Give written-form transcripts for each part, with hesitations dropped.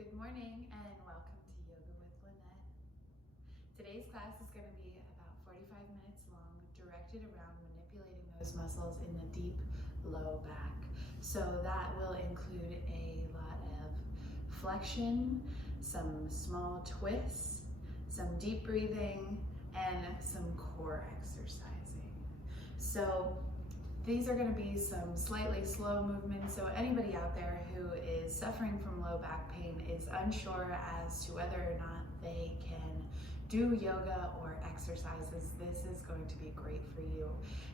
Good morning and welcome to Yoga with Lynette. Today's class is going to be about 45 minutes long, directed around manipulating those muscles in the deep low back. So that will include a lot of flexion, some small twists, some deep breathing, and some core exercising. So these are going to be some slightly slow movements, so anybody out there who is suffering from low back pain is unsure as to whether or not they can do yoga or exercises, this is going to be great for you,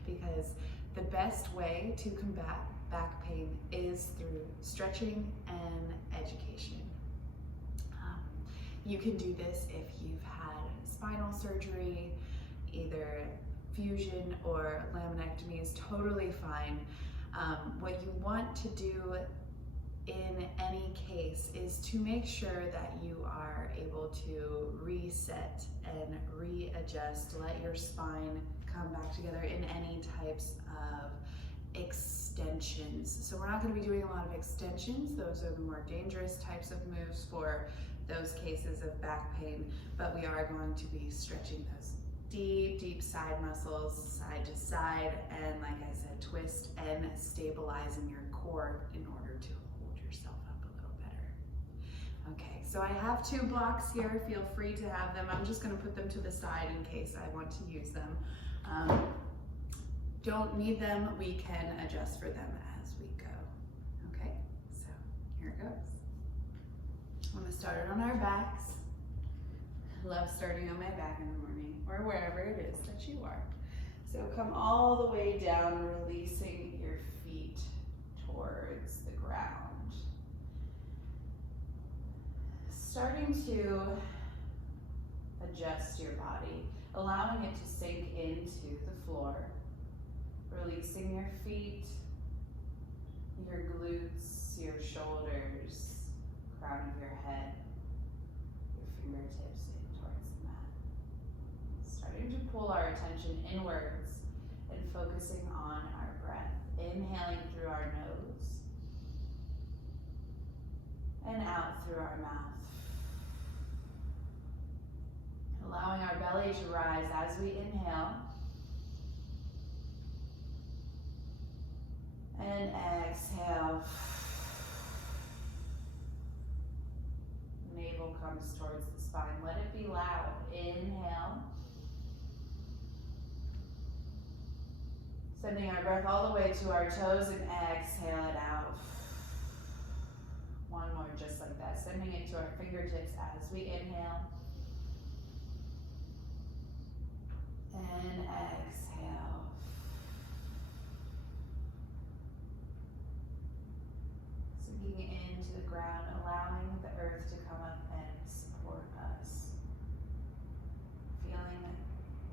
because the best way to combat back pain is through stretching and education. You can do this if you've had spinal surgery, either fusion or laminectomy is totally fine. What you want to do in any case is to make sure that you are able to reset and readjust, let your spine come back together in any types of extensions. So we're not going to be doing a lot of extensions. Those are the more dangerous types of moves for those cases of back pain, but we are going to be stretching those deep side muscles, side to side, and like I said, twist and stabilizing your core in order to hold yourself up a little better. Okay, so I have two blocks here. Feel free to have them. I'm just going to put them to the side in case I want to use them. Don't need them. We can adjust for them as we go. Okay, so here it goes. I'm going to start it on our backs. I love starting on my back in the morning, or wherever it is that you are. So come all the way down, releasing your feet towards the ground. Starting to adjust your body, allowing it to sink into the floor, releasing your feet, your glutes, your shoulders, crown of your head, your fingertips in towards the mat. Starting to pull our attention inwards and focusing on our breath. Inhaling through our nose and out through our mouth. Allowing our belly to rise as we inhale. And exhale. Navel comes towards the spine. Let it be loud. Inhale. Sending our breath all the way to our toes and exhale it out. One more just like that. Sending it to our fingertips as we inhale. And exhale. Sinking into the ground, allowing the earth to come up and support us. Feeling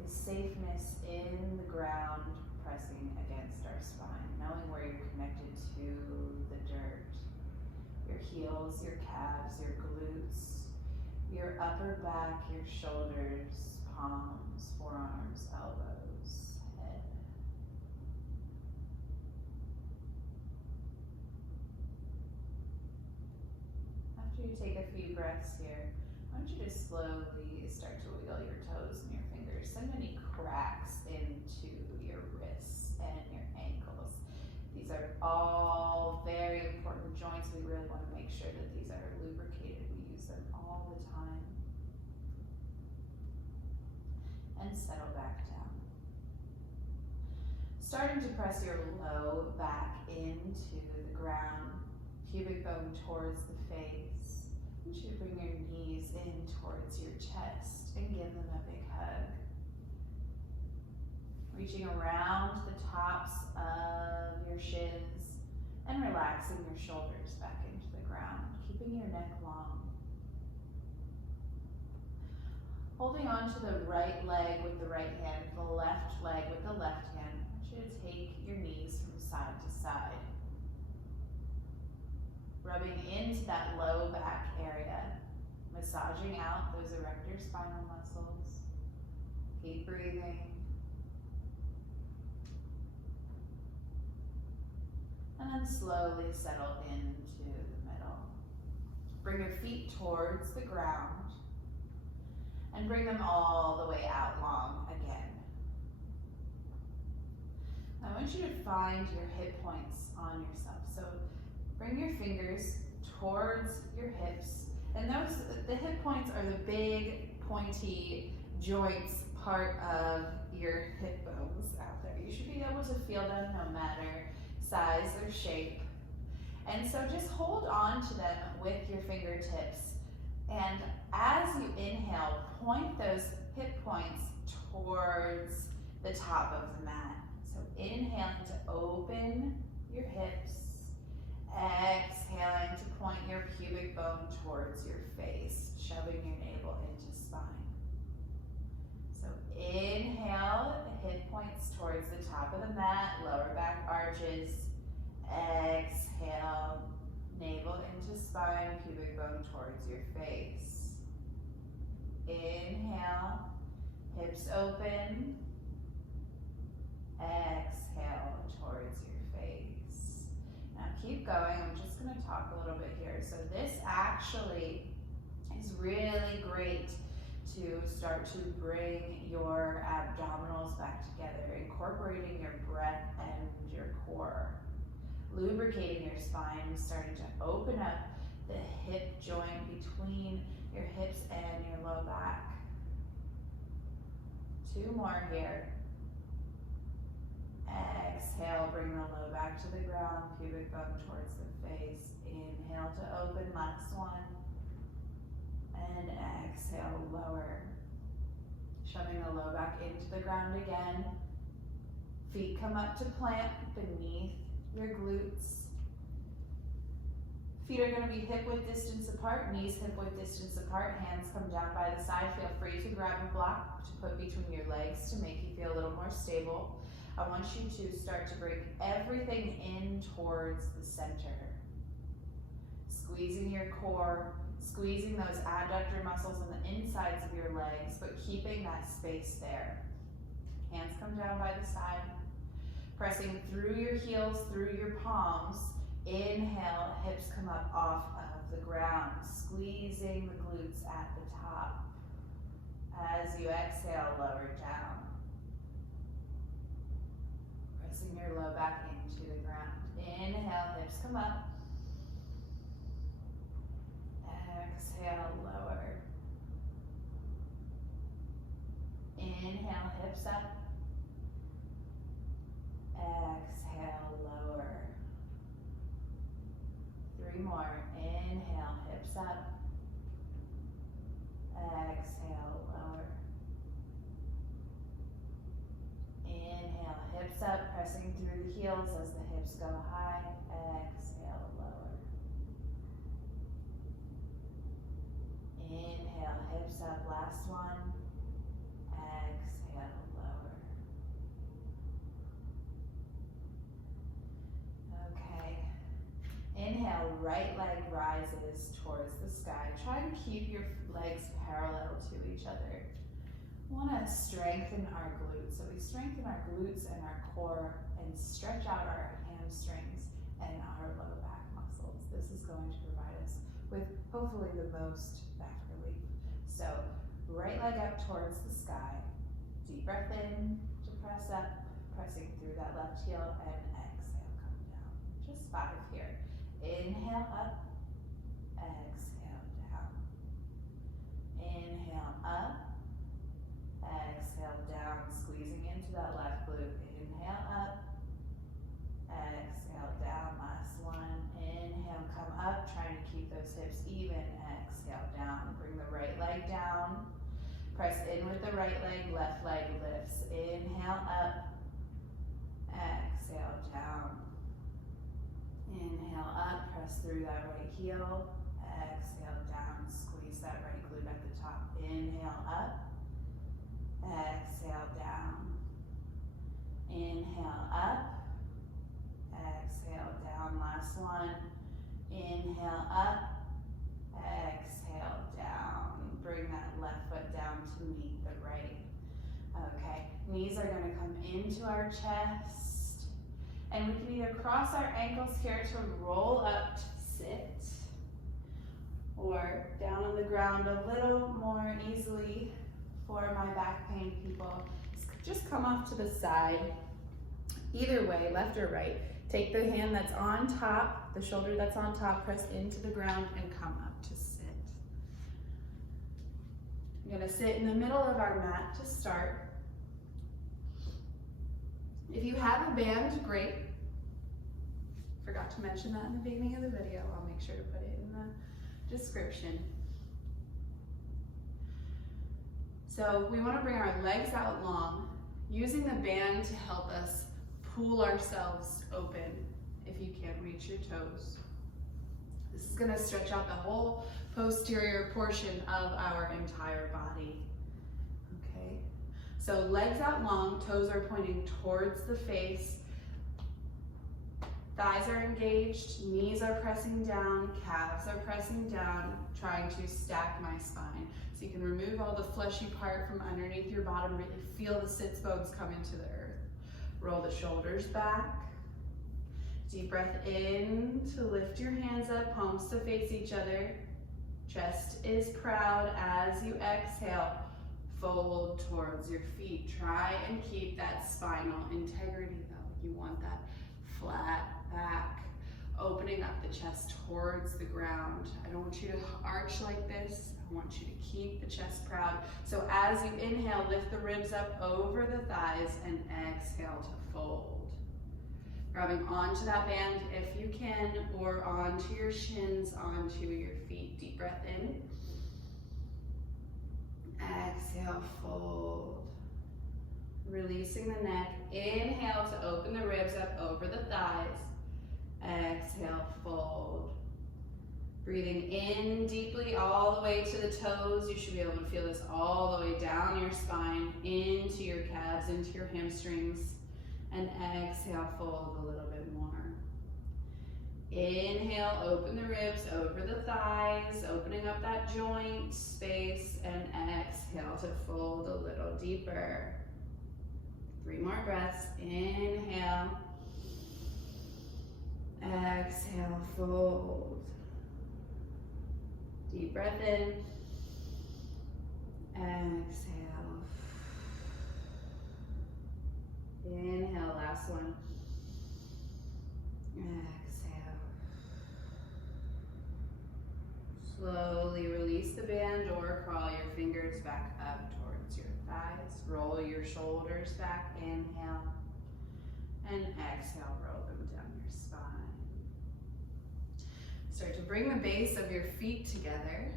the safeness in the ground pressing against our spine, knowing where you're connected to the dirt. Your heels, your calves, your glutes, your upper back, your shoulders, palms, forearms, elbows, head. After you take a few breaths here, I want you to slowly start to wiggle your toes and your fingers. Send any cracks into your wrists and your ankles. These are all very important joints. We really want to make sure that these are lubricated. We use them all the time. And settle back down. Starting to press your low back into the ground, pubic bone towards the face. I want you to bring your knees in towards your chest and give them a big hug. Reaching around the tops of your shins and relaxing your shoulders back into the ground, keeping your neck long. Holding on to the right leg with the right hand, the left leg with the left hand. I want you to take your knees from side to side. Rubbing into that low back area, massaging out those erector spinal muscles. Keep breathing. And then slowly settle into the middle. Bring your feet towards the ground and bring them all the way out long again. I want you to find your hip points on yourself. So bring your fingers towards your hips. And the hip points are the big, pointy joints part of your hip bones out there. You should be able to feel them no matter size or shape. And so just hold on to them with your fingertips. And as you inhale, point those hip points towards the top of the mat. So inhaling to open your hips. Exhaling to point your pubic bone towards your face, shoving your navel into spine. So inhale, hip points towards the top of the mat, lower back arches. Exhale, navel into spine, pubic bone towards your face. Inhale, hips open. Exhale towards your face. Now keep going, I'm just going to talk a little bit here. So this actually is really great to start to bring your abdominals back together, incorporating your breath and your core. Lubricating your spine, starting to open up the hip joint between your hips and your low back. 2 more here. Exhale, bring the low back to the ground, pubic bone towards the face. Inhale to open, last one. And exhale, lower. Shoving the low back into the ground again. Feet come up to plant beneath your glutes. Feet are going to be hip width distance apart, knees hip width distance apart, hands come down by the side. Feel free to grab a block to put between your legs to make you feel a little more stable. I want you to start to bring everything in towards the center. Squeezing your core, squeezing those adductor muscles on the insides of your legs, but keeping that space there. Hands come down by the side. Pressing through your heels, through your palms. Inhale, hips come up off of the ground, squeezing the glutes at the top. As you exhale, lower down. Pressing your low back into the ground. Inhale, hips come up. Exhale, lower. Inhale, hips up. Exhale, lower. 3 more. Inhale, hips up. Exhale, lower. Inhale, hips up, pressing through the heels as the hips go high. Exhale, lower. Inhale, hips up, last one. Exhale, lower. Okay. Inhale, right leg rises towards the sky. Try to keep your legs parallel to each other. We want to strengthen our glutes. So we strengthen our glutes and our core and stretch out our hamstrings and our low back muscles. This is going to provide us with hopefully the most back relief. So right leg up towards the sky. Deep breath in to press up, pressing through that left heel, and exhale, come down. Just 5 here. Inhale up, exhale down. Inhale up, exhale down, squeezing into that left glute. Inhale up, exhale down, last one. Inhale, come up, trying to keep those hips even. Exhale down, bring the right leg down. Press in with the right leg, left leg lifts. Inhale up, exhale down. Inhale up, press through that right heel. Exhale down, squeeze that right glute at the top. Inhale up, exhale down. Inhale up, exhale down, last one. Inhale up, exhale down. Bring that left foot down to meet the right. Okay, knees are going to come into our chest. And we can either cross our ankles here to roll up to sit, or down on the ground a little more easily for my back pain people. Just come off to the side. Either way, left or right. Take the hand that's on top, the shoulder that's on top, press into the ground and come up to sit. I'm gonna sit in the middle of our mat to start. If you have a band, great. Forgot to mention that in the beginning of the video. I'll make sure to put it in the description. So we want to bring our legs out long, using the band to help us pull ourselves open if you can't reach your toes. This is going to stretch out the whole posterior portion of our entire body. Okay, so legs out long, toes are pointing towards the face, thighs are engaged, knees are pressing down, calves are pressing down, trying to stack my spine. So you can remove all the fleshy part from underneath your bottom, really feel the sits bones come into the earth. Roll the shoulders back. Deep breath in to lift your hands up, palms to face each other. Chest is proud as you exhale. Fold towards your feet. Try and keep that spinal integrity though. You want that flat back, opening up the chest towards the ground. I don't want you to arch like this. I want you to keep the chest proud. So as you inhale, lift the ribs up over the thighs and exhale to fold. Grabbing onto that band if you can, or onto your shins, onto your feet. Deep breath in. Exhale, fold. Releasing the neck. Inhale to open the ribs up over the thighs. Exhale, fold. Breathing in deeply all the way to the toes. You should be able to feel this all the way down your spine, into your calves, into your hamstrings. And exhale, fold a little bit more. Inhale, open the ribs over the thighs, opening up that joint space, and exhale to fold a little deeper. 3 more breaths. Inhale. Exhale, fold. Deep breath in. Exhale. Inhale, last one. Exhale. Slowly release the band or crawl your fingers back up towards your thighs. Roll your shoulders back. Inhale. And exhale, roll them down your spine. Start to bring the base of your feet together.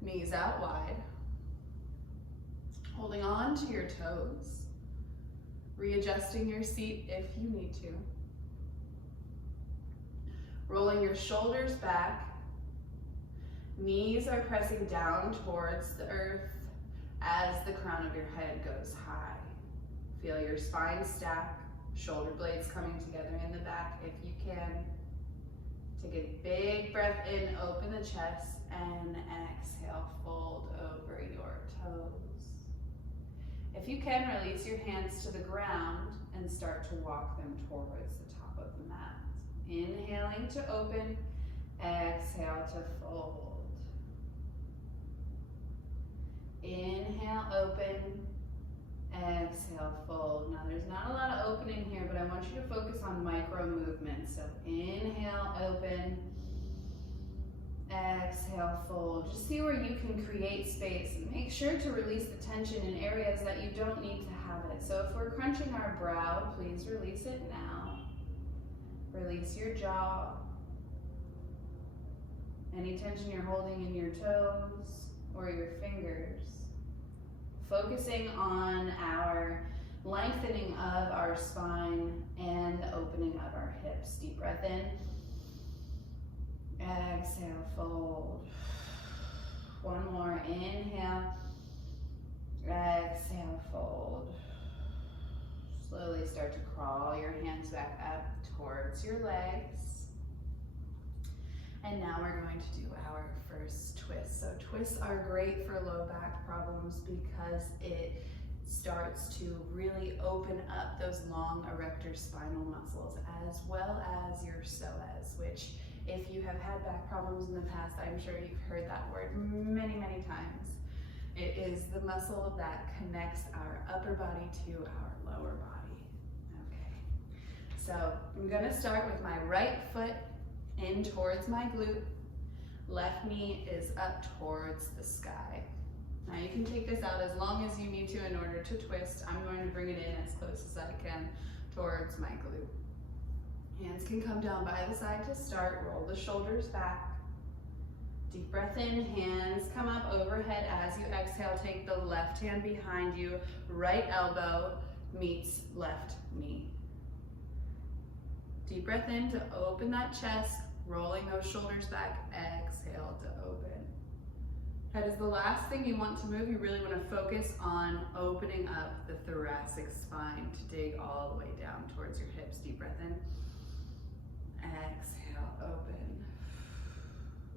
Knees out wide. Holding on to your toes. Readjusting your seat if you need to. Rolling your shoulders back. Knees are pressing down towards the earth as the crown of your head goes high. Feel your spine stack, shoulder blades coming together in the back if you can. Take a big breath in, open the chest, and exhale, fold over your toes. If you can, release your hands to the ground and start to walk them towards the top of the mat. Inhaling to open, exhale to fold. Inhale, open, exhale, fold. Now there's not a lot of opening here, but I want you to focus on micro movements. So inhale, open, exhale, fold. Just see where you can create space and make sure to release the tension in areas that you don't need to have it. So if we're crunching our brow, please release it now. Release your jaw. Any tension you're holding in your toes or your fingers. Focusing on our lengthening of our spine and opening of our hips. Deep breath in. Exhale, fold. One more. Inhale. Exhale, fold. Slowly start to crawl your hands back up towards your legs. And now we're going to do our first twist. So twists are great for low back problems because it starts to really open up those long erector spinal muscles as well as your psoas, which If you have had back problems in the past, I'm sure you've heard that word many, many times. It is the muscle that connects our upper body to our lower body. Okay, so I'm gonna start with my right foot in towards my glute. Left knee is up towards the sky. Now you can take this out as long as you need to in order to twist. I'm going to bring it in as close as I can towards my glute. Hands can come down by the side to start. Roll the shoulders back. Deep breath in, hands come up overhead. As you exhale, take the left hand behind you. Right elbow meets left knee. Deep breath in to open that chest, rolling those shoulders back. Exhale to open. That is the last thing you want to move. You really want to focus on opening up the thoracic spine to dig all the way down towards your hips. Deep breath in. Exhale, open.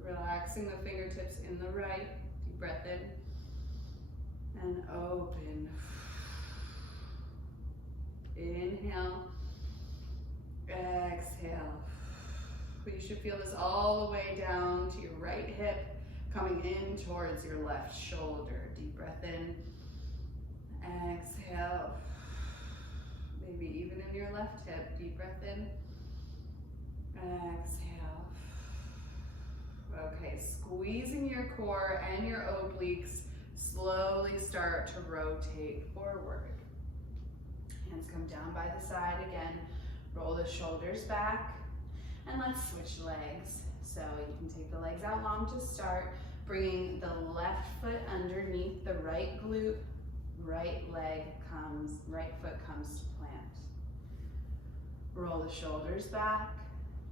Relaxing the fingertips in the right. Deep breath in. And open. Inhale. Exhale. You should feel this all the way down to your right hip, coming in towards your left shoulder. Deep breath in. Exhale. Maybe even in your left hip. Deep breath in. Exhale. Okay, squeezing your core and your obliques, slowly start to rotate forward. Hands come down by the side again. Roll the shoulders back. And let's switch legs. So you can take the legs out long to start, bringing the left foot underneath the right glute, right foot comes to plant. Roll the shoulders back,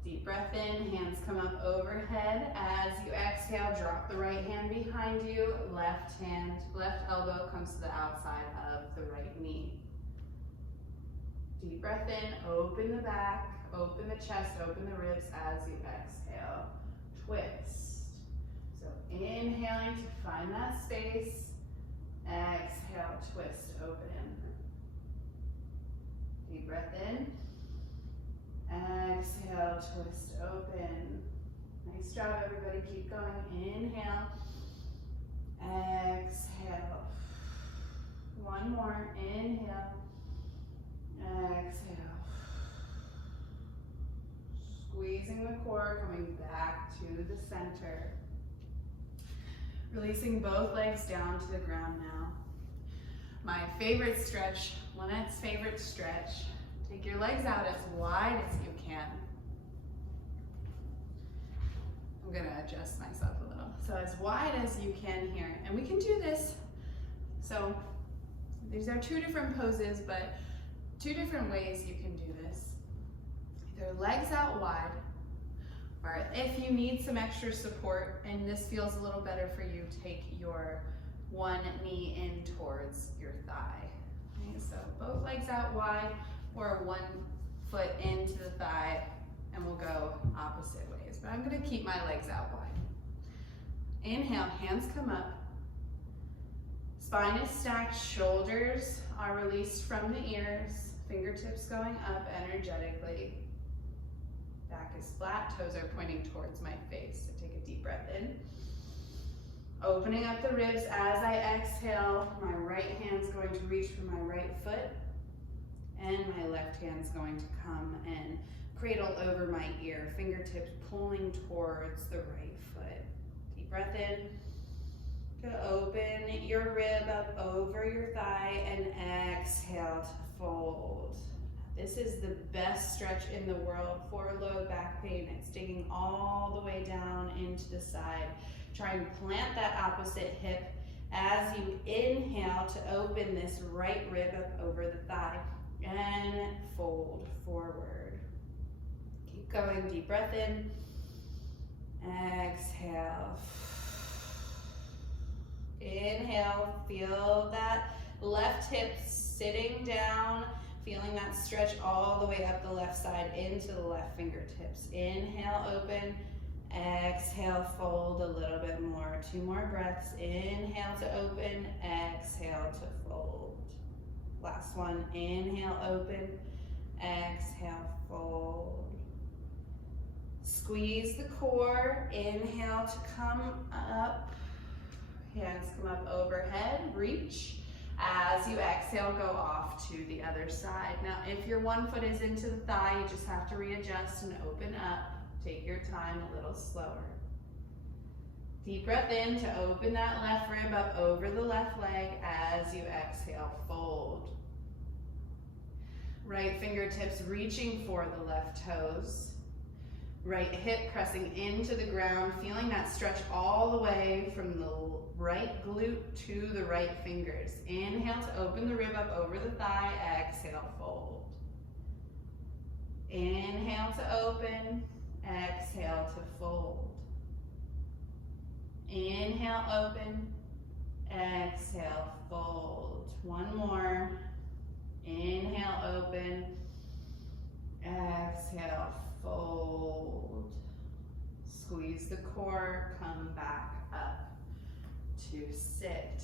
deep breath in, hands come up overhead. As you exhale, drop the right hand behind you, left elbow comes to the outside of the right knee. Deep breath in, open the back, open the chest, open the ribs as you exhale. Twist. So inhaling to find that space. Exhale, twist, open. Deep breath in. Exhale, twist, open. Nice job, everybody. Keep going. Inhale. Exhale. One more. Inhale. Exhale. Squeezing the core, coming back to the center. Releasing both legs down to the ground now. My favorite stretch, Lynette's favorite stretch. Take your legs out as wide as you can. I'm gonna adjust myself a little. So as wide as you can here. And we can do this. So these are two different poses, but two different ways you can do this. Either legs out wide, or if you need some extra support and this feels a little better for you, take your one knee in towards your thigh. Okay, so both legs out wide or one foot into the thigh, and we'll go opposite ways. But I'm gonna keep my legs out wide. Inhale, hands come up. Spine is stacked, shoulders are released from the ears, fingertips going up energetically. Back is flat, toes are pointing towards my face. So take a deep breath in. Opening up the ribs as I exhale. My right hand's going to reach for my right foot, and my left hand's going to come and cradle over my ear, fingertips pulling towards the right foot. Deep breath in to open your rib up over your thigh, and exhale to fold. This is the best stretch in the world for low back pain. It's digging all the way down into the side. Try and plant that opposite hip as you inhale to open this right rib up over the thigh and fold forward. Keep going, deep breath in, exhale. Inhale, feel that left hip sitting down, feeling that stretch all the way up the left side into the left fingertips. Inhale, open. Exhale, fold a little bit more. 2 more breaths. Inhale to open. Exhale to fold. Last one. Inhale, open. Exhale, fold. Squeeze the core. Inhale to come up. Hands come up overhead. Reach. As you exhale, go off to the other side. Now, if your one foot is into the thigh, you just have to readjust and open up. Take your time a little slower. Deep breath in to open that left rib up over the left leg. As you exhale, fold. Right fingertips reaching for the left toes. Right hip pressing into the ground, feeling that stretch all the way from the right glute to the right fingers. Inhale to open the rib up over the thigh. Exhale, fold. Inhale to open. Exhale to fold. Inhale, open. Exhale, fold. One more. Inhale, open. Exhale, fold. Squeeze the core, come back up to sit.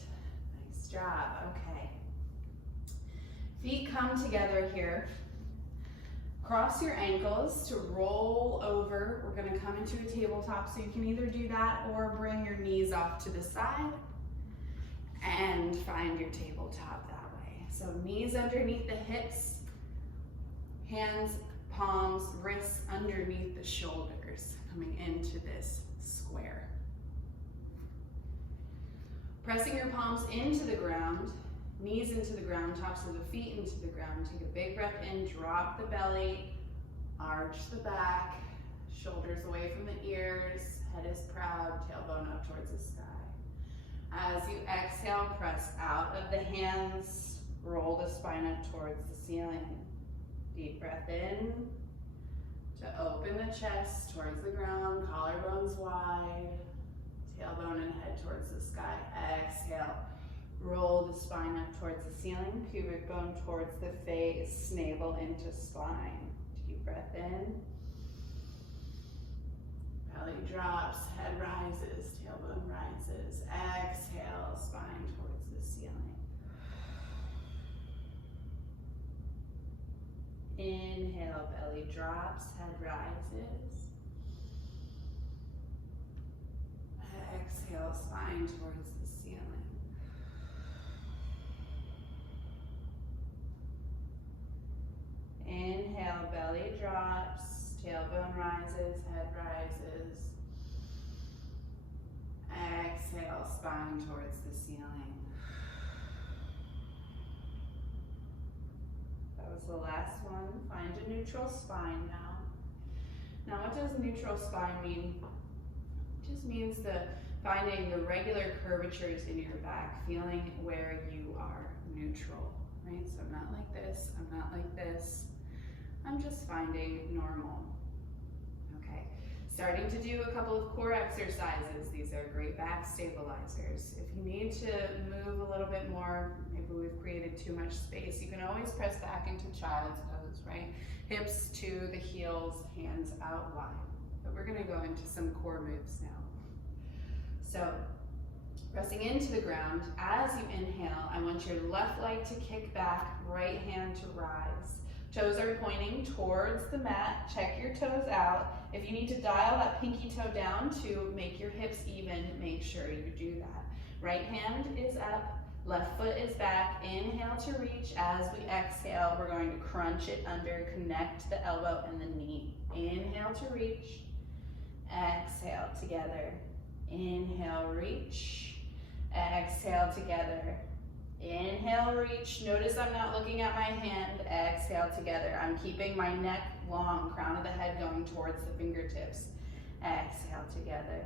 Nice job, okay. Feet come together here. Cross your ankles to roll over. We're gonna come into a tabletop, so you can either do that or bring your knees off to the side and find your tabletop that way. So knees underneath the hips, hands, palms, wrists underneath the shoulders, coming into this square. Pressing your palms into the ground, knees into the ground, tops of the feet into the ground. Take a big breath in, drop the belly, arch the back, shoulders away from the ears, head is proud, tailbone up towards the sky. As you exhale, press out of the hands, roll the spine up towards the ceiling. Deep breath in to open the chest towards the ground, collarbones wide, tailbone and head towards the sky. Exhale, roll the spine up towards the ceiling, pubic bone towards the face, navel into spine. Deep breath in, belly drops, head rises, tailbone rises. Exhale, spine towards the ceiling. Inhale, belly drops, head rises. Exhale, spine towards the ceiling. Inhale, belly drops, tailbone rises, head rises. Exhale, spine towards the ceiling. That was the last one. Find a neutral spine now. Now, what does neutral spine mean? It just means finding the regular curvatures in your back, feeling where you are neutral, right? So I'm not like this, I'm not like this. I'm just finding normal. Okay, starting to do a couple of core exercises. These are great back stabilizers. If you need to move a little bit more, maybe we've created too much space, you can always press back into child's pose, right? Hips to the heels, hands out wide. But we're gonna go into some core moves now. So, pressing into the ground, as you inhale, I want your left leg to kick back, right hand to rise. Toes are pointing towards the mat. Check your toes out. If you need to dial that pinky toe down to make your hips even, make sure you do that. Right hand is up, left foot is back. Inhale to reach. As we exhale, we're going to crunch it under, connect the elbow and the knee. Inhale to reach. Exhale together. Inhale, reach. Exhale together. Inhale, reach. Notice I'm not looking at my hand. Exhale together. I'm keeping my neck long, crown of the head going towards the fingertips. Exhale together.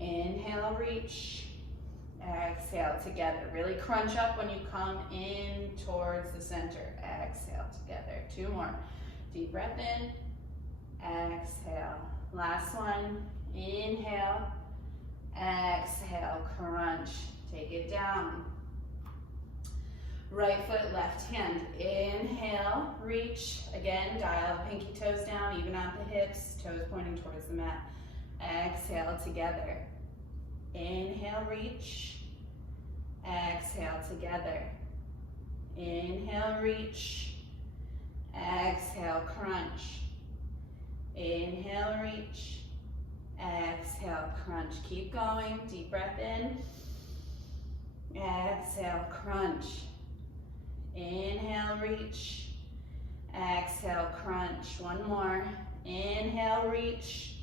Inhale, reach. Exhale together. Really crunch up when you come in towards the center. Exhale together. Two more. Deep breath in. Exhale. Last one. Inhale. Exhale. Crunch. Take it down. Right foot, left hand. Inhale, reach. Again, dial the pinky toes down, even out the hips, toes pointing towards the mat. Exhale together. Inhale, reach. Exhale together. Inhale, reach. Exhale, crunch. Inhale, reach. Exhale, crunch. Keep going. Deep breath in. Exhale, crunch. Inhale, reach. Exhale, crunch. One more. Inhale, reach.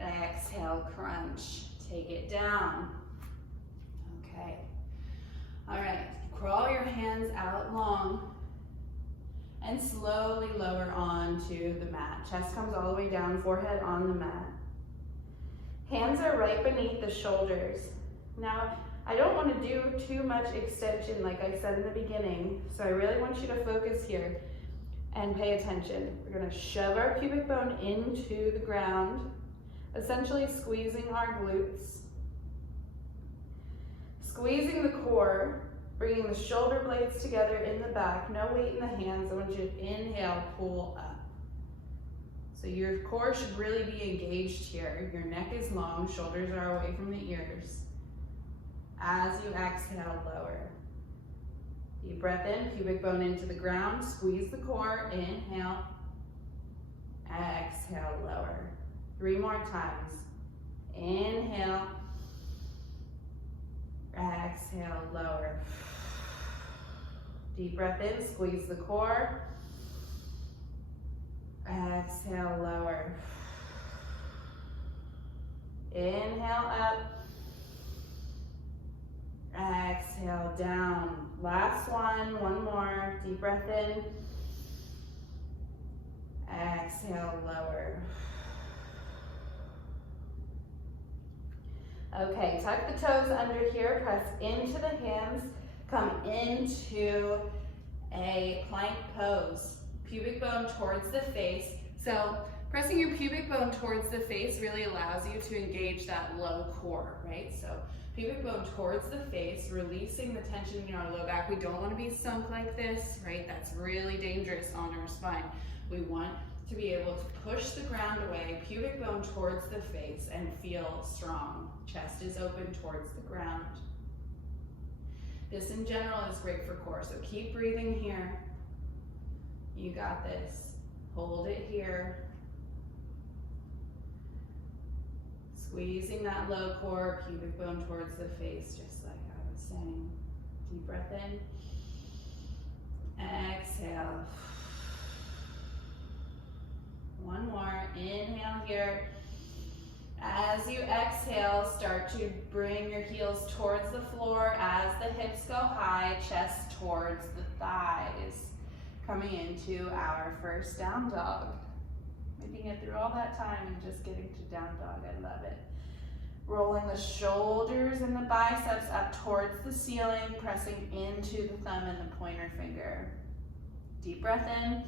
Exhale, crunch. Take it down. Okay. All right. Crawl your hands out long and slowly lower onto the mat. Chest comes all the way down, forehead on the mat. Hands are right beneath the shoulders. Now, I don't want to do too much extension like I said in the beginning, so I really want you to focus here and pay attention. We're going to shove our pubic bone into the ground, essentially squeezing our glutes, squeezing the core, bringing the shoulder blades together in the back, no weight in the hands. I want you to inhale, pull up. So your core should really be engaged here. Your neck is long, shoulders are away from the ears. As you exhale, lower. Deep breath in, pubic bone into the ground, squeeze the core, inhale, exhale, lower. 3 more times. Inhale, exhale, lower. Deep breath in, squeeze the core, exhale, lower. Inhale, up. Exhale, down. Last one more. Deep breath in. Exhale, lower. Okay, tuck the toes under here, press into the hands, come into a plank pose. Pubic bone towards the face. So pressing your pubic bone towards the face really allows you to engage that low core, right? So pubic bone towards the face, releasing the tension in our low back. We don't want to be sunk like this, right? That's really dangerous on our spine. We want to be able to push the ground away, pubic bone towards the face, and feel strong. Chest is open towards the ground. This in general is great for core, so keep breathing here. You got this. Hold it here. Squeezing that low core, pubic bone towards the face, just like I was saying. Deep breath in. Exhale. One more. Inhale here. As you exhale, start to bring your heels towards the floor as the hips go high, chest towards the thighs. Coming into our first down dog. Making it through all that time and just getting to down dog. I love it. Rolling the shoulders and the biceps up towards the ceiling, pressing into the thumb and the pointer finger. Deep breath in.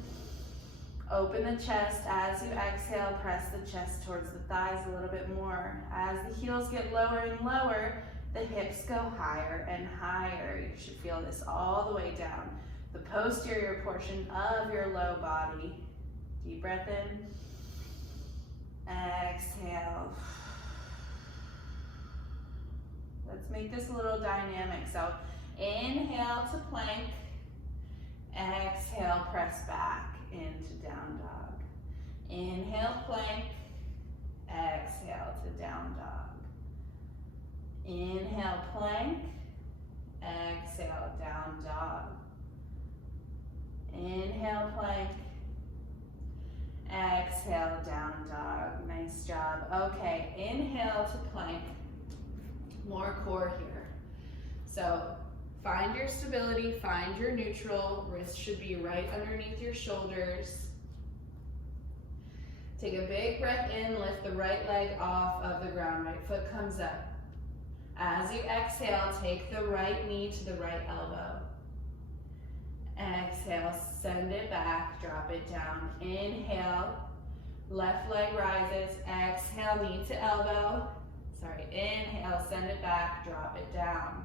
Open the chest. As you exhale, press the chest towards the thighs a little bit more. As the heels get lower and lower, the hips go higher and higher. You should feel this all the way down. The posterior portion of your low body. Deep breath in. Exhale. Let's make this a little dynamic. So inhale to plank. Exhale, press back into down dog. Inhale, plank. Exhale to down dog. Inhale, plank. Exhale, down dog. Inhale, plank. Exhale, down dog. Nice job. Okay, inhale to plank. More core here. So find your stability, find your neutral. Wrists should be right underneath your shoulders. Take a big breath in, lift the right leg off of the ground. Right foot comes up. As you exhale, take the right knee to the right elbow. Exhale, send it back, drop it down. Inhale, left leg rises. Exhale, knee to elbow. Inhale, send it back, drop it down.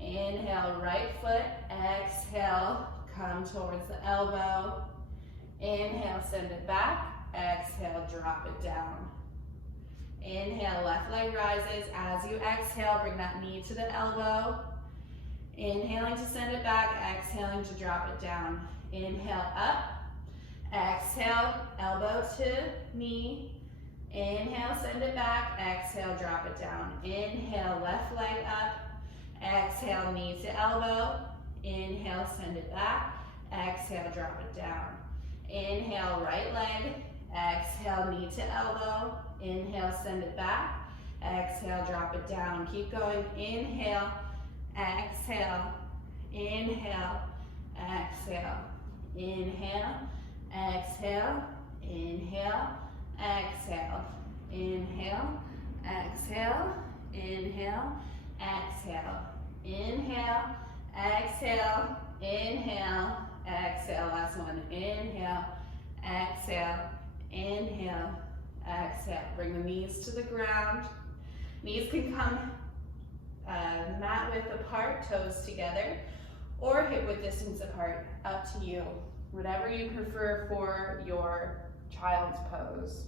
Inhale, right foot. Exhale, come towards the elbow. Inhale, send it back. Exhale, drop it down. Inhale, left leg rises. As you exhale, bring that knee to the elbow. Inhaling to send it back, exhaling to drop it down. Inhale up. Exhale, elbow to knee. Inhale, send it back. Exhale, drop it down. Inhale, left leg up. Exhale, knee to elbow. Inhale, send it back. Exhale, drop it down. Inhale, right leg. Exhale, knee to elbow. Inhale, send it back. Exhale, drop it down. Keep going. Inhale, exhale, inhale, exhale, inhale, exhale, inhale, exhale, inhale, exhale, inhale, exhale, inhale, exhale, inhale, exhale. Last one. Inhale, exhale, inhale, exhale. Bring the knees to the ground. Knees can come mat width apart, toes together, or hip width distance apart, up to you. Whatever you prefer for your child's pose.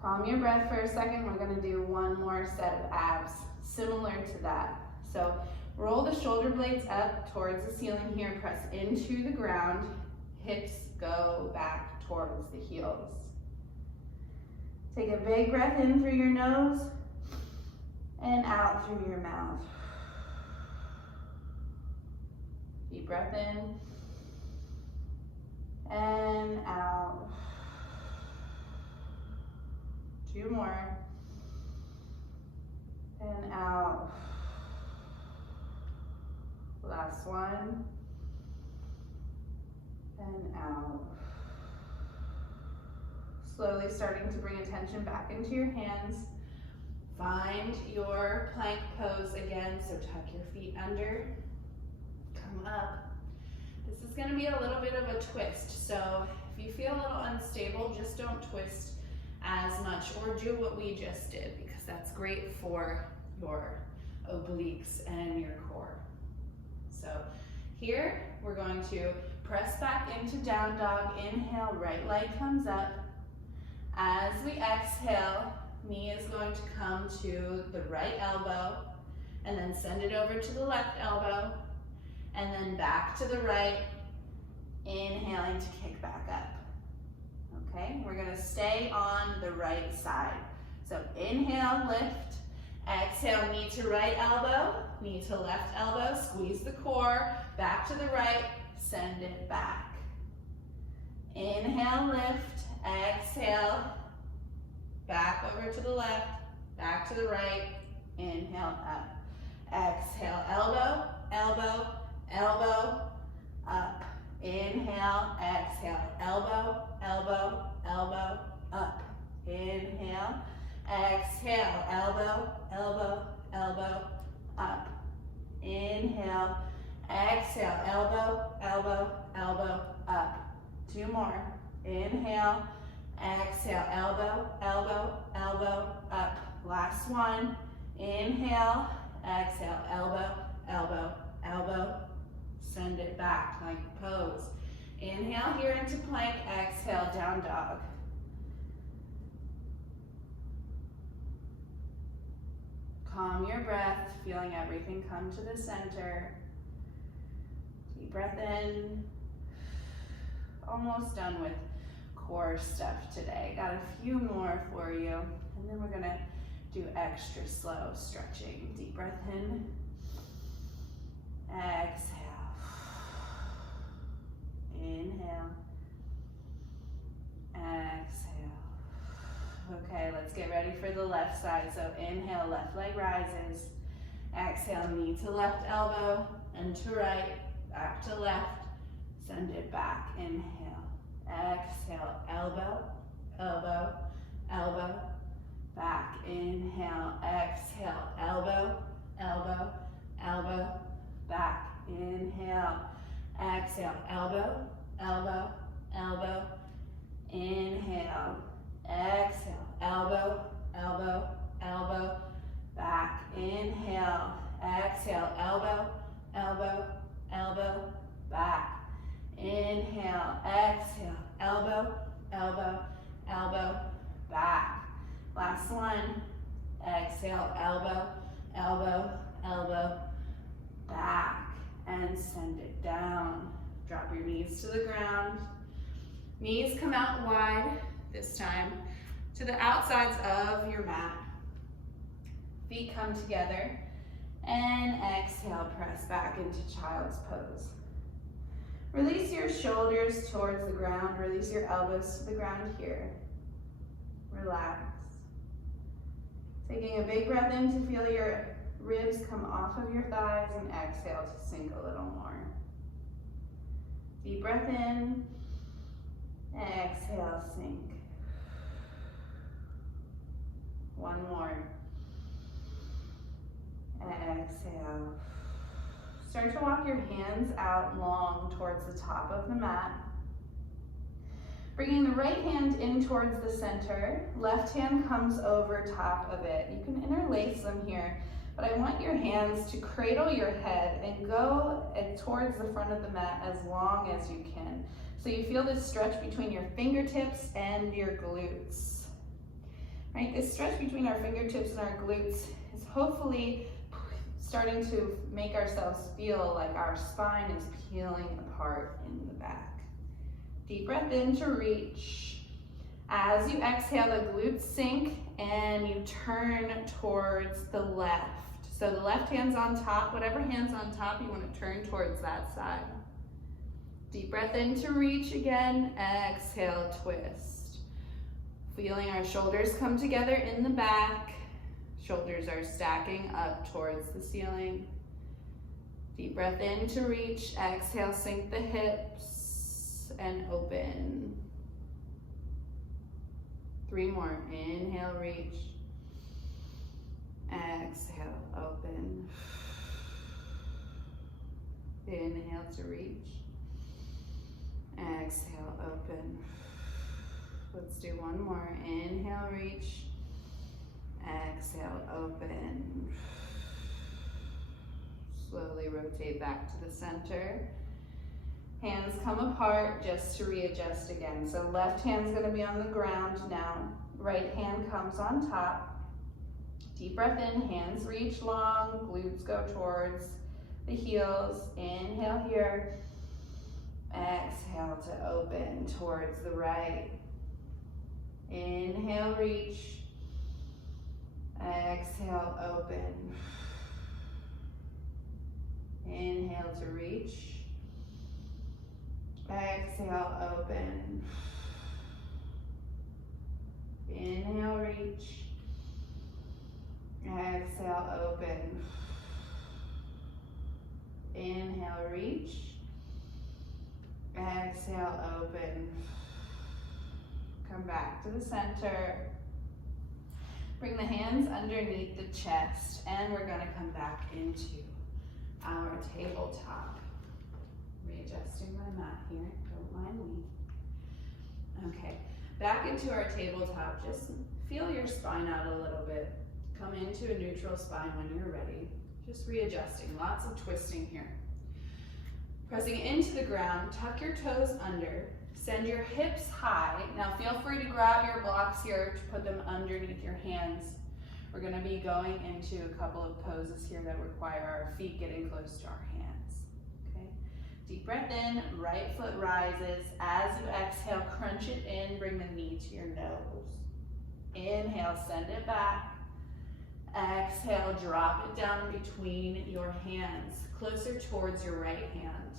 Calm your breath for a second. We're gonna do one more set of abs, similar to that. So roll the shoulder blades up towards the ceiling here, press into the ground, hips go back towards the heels. Take a big breath in through your nose and out through your mouth. Deep breath in and out. 2 more. And out. Last one. And out. Slowly starting to bring attention back into your hands. Find your plank pose again, so tuck your feet under. Come up. This is going to be a little bit of a twist, so if you feel a little unstable, just don't twist as much, or do what we just did, because that's great for your obliques and your core. So here we're going to press back into down dog. Inhale, right leg comes up. As we exhale, knee is going to come to the right elbow, and then send it over to the left elbow, and then back to the right, inhaling to kick back up. Okay, we're gonna stay on the right side. So inhale, lift. Exhale, knee to right elbow, knee to left elbow, squeeze the core, back to the right, send it back. Inhale, lift. Exhale, back over to the left, back to the right, inhale, up. Exhale, elbow, elbow, elbow, up. Inhale, exhale, elbow, elbow, elbow, up. Inhale, exhale, elbow, elbow, elbow, up. Inhale, exhale, elbow, elbow, elbow, up. 2 more. Inhale, exhale, elbow, elbow, elbow, up. Last one. Inhale, exhale, elbow, elbow, elbow. Send it back, plank pose. Inhale here into plank, exhale, down dog. Calm your breath, feeling everything come to the center. Deep breath in. Almost done with core stuff today. Got a few more for you, and then we're gonna do extra slow stretching. Deep breath in. Exhale. Inhale. Exhale. Okay, let's get ready for the left side. So inhale, left leg rises. Exhale, knee to left elbow and to right, back to left. Send it back. Inhale. Exhale, elbow, elbow, elbow, back. Inhale, exhale, elbow, elbow, elbow, back. Inhale, exhale, elbow, elbow, elbow. Inhale, exhale, elbow, elbow, elbow, back. Inhale, exhale, elbow, elbow, elbow, back. Inhale, exhale, elbow, elbow, elbow, back. Last one. Exhale, elbow, elbow, elbow, back. And send it down. Drop your knees to the ground. Knees come out wide this time to the outsides of your mat. Feet come together, and exhale, press back into child's pose. Release your shoulders towards the ground. Release your elbows to the ground here. Relax. Taking a big breath in to feel your ribs come off of your thighs, and exhale to sink a little more. Deep breath in, exhale, sink. One more. Exhale. Start to walk your hands out long towards the top of the mat. Bringing the right hand in towards the center, left hand comes over top of it. You can interlace them here, but I want your hands to cradle your head and go towards the front of the mat as long as you can. So you feel this stretch between your fingertips and your glutes. Right, this stretch between our fingertips and our glutes is hopefully starting to make ourselves feel like our spine is peeling apart in the back. Deep breath in to reach. As you exhale, the glutes sink and you turn towards the left. So the left hand's on top, whatever hand's on top, you want to turn towards that side. Deep breath in to reach again. Exhale, twist. Feeling our shoulders come together in the back. Shoulders are stacking up towards the ceiling. Deep breath in to reach. Exhale, sink the hips and open. 3 more. Inhale, reach. Exhale, open. Inhale to reach. Exhale, open. Let's do 1 more. Inhale, reach. Exhale, open. Slowly rotate back to the center. Hands come apart just to readjust again. So left hand's gonna be on the ground now. Right hand comes on top. Deep breath in, hands reach long, glutes go towards the heels. Inhale here. Exhale to open towards the right. Inhale, reach. Exhale, open. Inhale to reach. Exhale, open. Inhale, reach. Exhale, open. Inhale, reach. Exhale, open. Come back to the center. Bring the hands underneath the chest, and we're gonna come back into our tabletop. Readjusting my mat here, don't mind me. Okay, back into our tabletop. Just feel your spine out a little bit. Come into a neutral spine when you're ready. Just readjusting, lots of twisting here. Pressing into the ground, tuck your toes under, send your hips high. Now feel free to grab your blocks here to put them underneath your hands. We're gonna be going into a couple of poses here that require our feet getting close to our hands, okay? Deep breath in, right foot rises. As you exhale, crunch it in, bring the knee to your nose. Inhale, send it back. Exhale, drop it down between your hands, closer towards your right hand.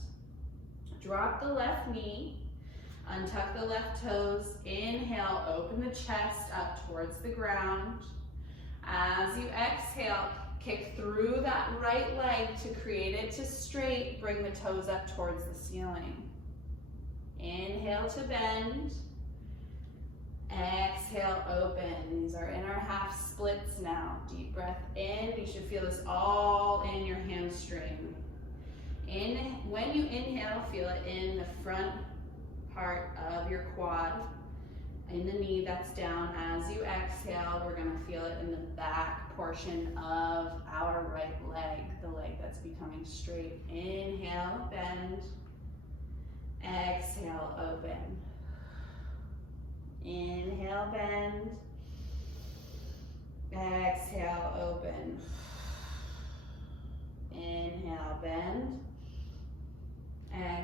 Drop the left knee, untuck the left toes. Inhale, open the chest up towards the ground. As you exhale, kick through that right leg to create it to straight. Bring the toes up towards the ceiling. Inhale to bend. Exhale, open. These are in our half splits now. Deep breath in. You should feel this all in your hamstring. When you inhale, feel it in the front part of your quad, in the knee that's down. As you exhale, we're gonna feel it in the back portion of our right leg, the leg that's becoming straight. Inhale, bend. Exhale, open. Inhale, bend. Exhale, open. Inhale, bend.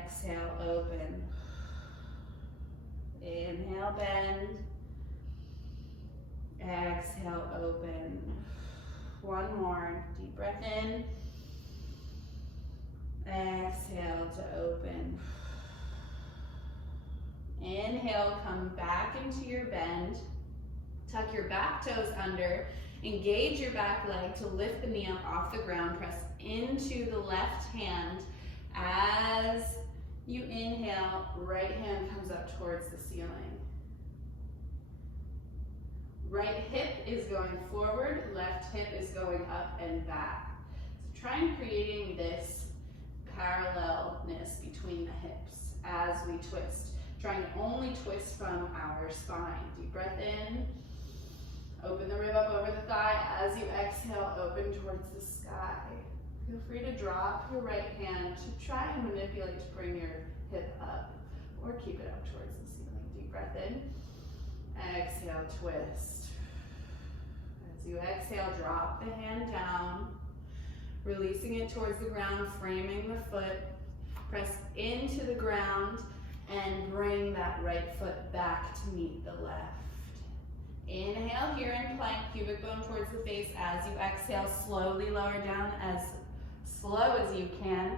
Exhale, open. Inhale, bend. Exhale, open. One more. Deep breath in. Exhale to open. Inhale, come back into your bend. Tuck your back toes under. Engage your back leg to lift the knee up off the ground. Press into the left hand. As you inhale, right hand comes up towards the ceiling. Right hip is going forward, left hip is going up and back. So try and creating this parallelness between the hips as we twist. Trying to only twist from our spine. Deep breath in. Open the rib up over the thigh. As you exhale, open towards the sky. Feel free to drop your right hand to try and manipulate to bring your hip up or keep it up towards the ceiling. Deep breath in. Exhale, twist. As you exhale, drop the hand down, releasing it towards the ground, framing the foot. Press into the ground and bring that right foot back to meet the left. Inhale here in plank, pubic bone towards the face. As you exhale, slowly lower down as slow as you can.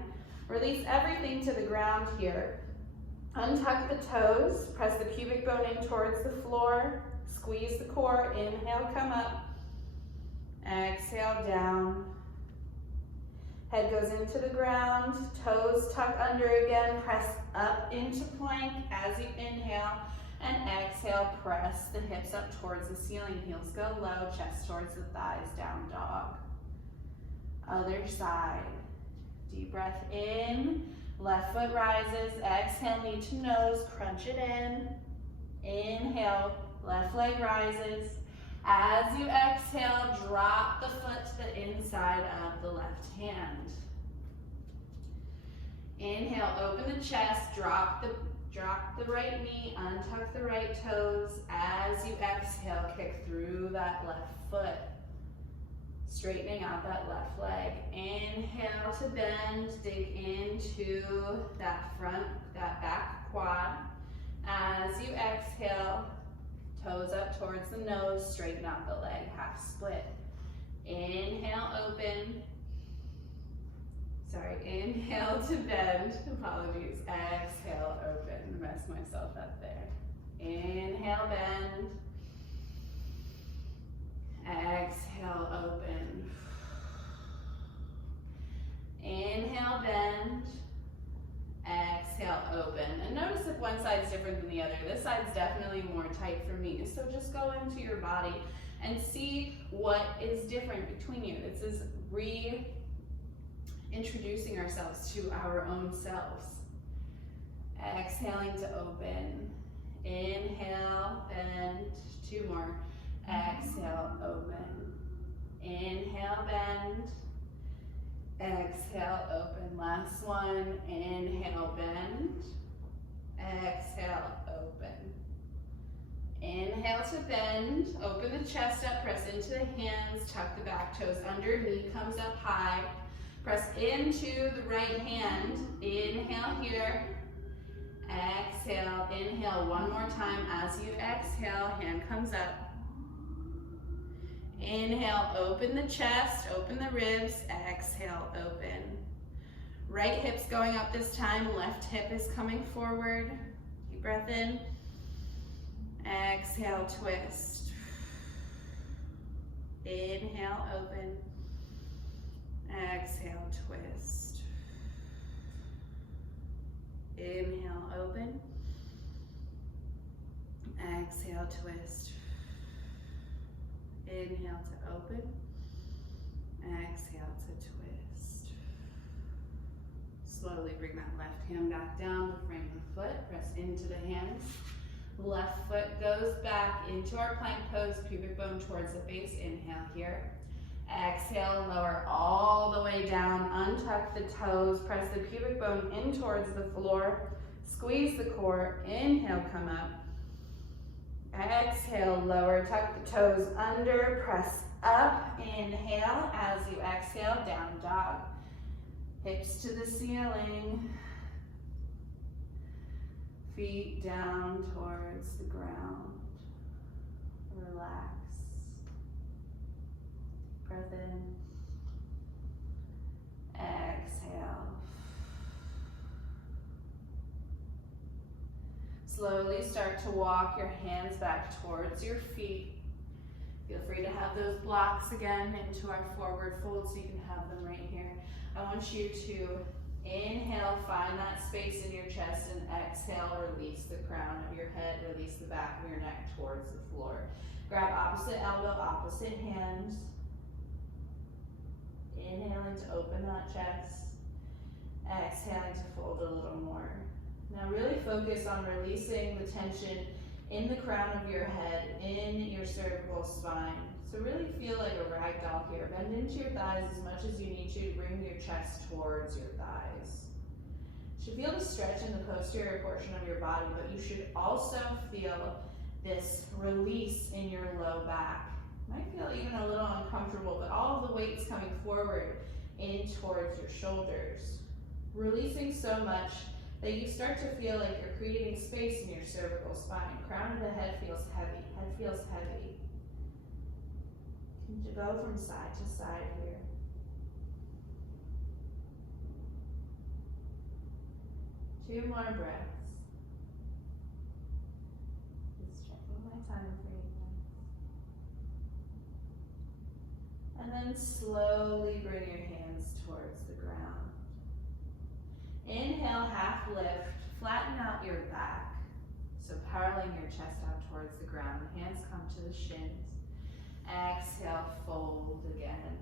Release everything to the ground here. Untuck the toes, press the pubic bone in towards the floor, squeeze the core, inhale, come up. Exhale, down. Head goes into the ground, toes tuck under again, press up into plank as you inhale, and exhale, press the hips up towards the ceiling, heels go low, chest towards the thighs, down dog. Other side. Deep breath in, left foot rises, exhale, knee to nose, crunch it in. Inhale, left leg rises. As you exhale, drop the foot to the inside of the left hand. Inhale, open the chest, drop the right knee, untuck the right toes. As you exhale, kick through that left foot, straightening out that left leg. Inhale to bend, dig into that back quad. As you exhale, toes up towards the nose, straighten out the leg, half split. Inhale, open. Inhale to bend, apologies. Exhale, open, messed myself up there. Inhale, bend. Exhale, open. Inhale, bend. Exhale, open. And notice if one side's different than the other. This side's definitely more tight for me. So just go into your body and see what is different between you. This is reintroducing ourselves to our own selves. Exhaling to open. Inhale, bend. Two more. Exhale, open. Inhale, bend. Exhale, open. Last one. Inhale, bend. Exhale, open. Inhale to bend. Open the chest up. Press into the hands. Tuck the back toes under. Knee comes up high. Press into the right hand. Inhale here. Exhale. Inhale one more time. As you exhale, hand comes up. Inhale, open the chest, open the ribs, exhale, open. Right hip's going up this time, left hip is coming forward. Deep breath in. Exhale, twist. Inhale, open. Exhale, twist. Inhale, open. Exhale, twist. Inhale to open. Exhale to twist. Slowly bring that left hand back down to frame the foot. Press into the hands. Left foot goes back into our plank pose. Pubic bone towards the face. Inhale here. Exhale, lower all the way down. Untuck the toes. Press the pubic bone in towards the floor. Squeeze the core. Inhale, come up. Exhale, lower, tuck the toes under, press up, inhale. As you exhale, down dog. Hips to the ceiling. Feet down towards the ground. Relax. Breath in. Exhale. Slowly start to walk your hands back towards your feet. Feel free to have those blocks again into our forward fold so you can have them right here. I want you to inhale, find that space in your chest, and exhale, release the crown of your head, release the back of your neck towards the floor. Grab opposite elbow, opposite hand. Inhaling to open that chest. Exhaling to fold a little more. Now really focus on releasing the tension in the crown of your head, in your cervical spine. So really feel like a rag doll here. Bend into your thighs as much as you need to. Bring your chest towards your thighs. You should feel the stretch in the posterior portion of your body, but you should also feel this release in your low back. Might feel even a little uncomfortable, but all of the weight's coming forward in towards your shoulders. Releasing so much that you start to feel like you're creating space in your cervical spine. Crown of the head feels heavy. Head feels heavy. You can go from side to side here. Two more breaths. Just checking my time for you guys. And then slowly bring your hands towards the ground. Inhale, half lift, flatten out your back. So paralleling your chest out towards the ground. Hands come to the shins. Exhale, fold again.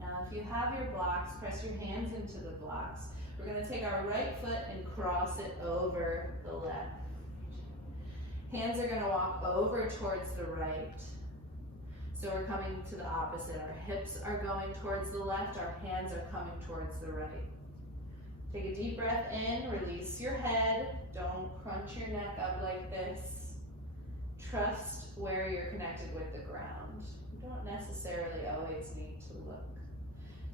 Now if you have your blocks, press your hands into the blocks. We're going to take our right foot and cross it over the left. Hands are going to walk over towards the right. So we're coming to the opposite. Our hips are going towards the left. Our hands are coming towards the right. Take a deep breath in, release your head. Don't crunch your neck up like this. Trust where you're connected with the ground. You don't necessarily always need to look.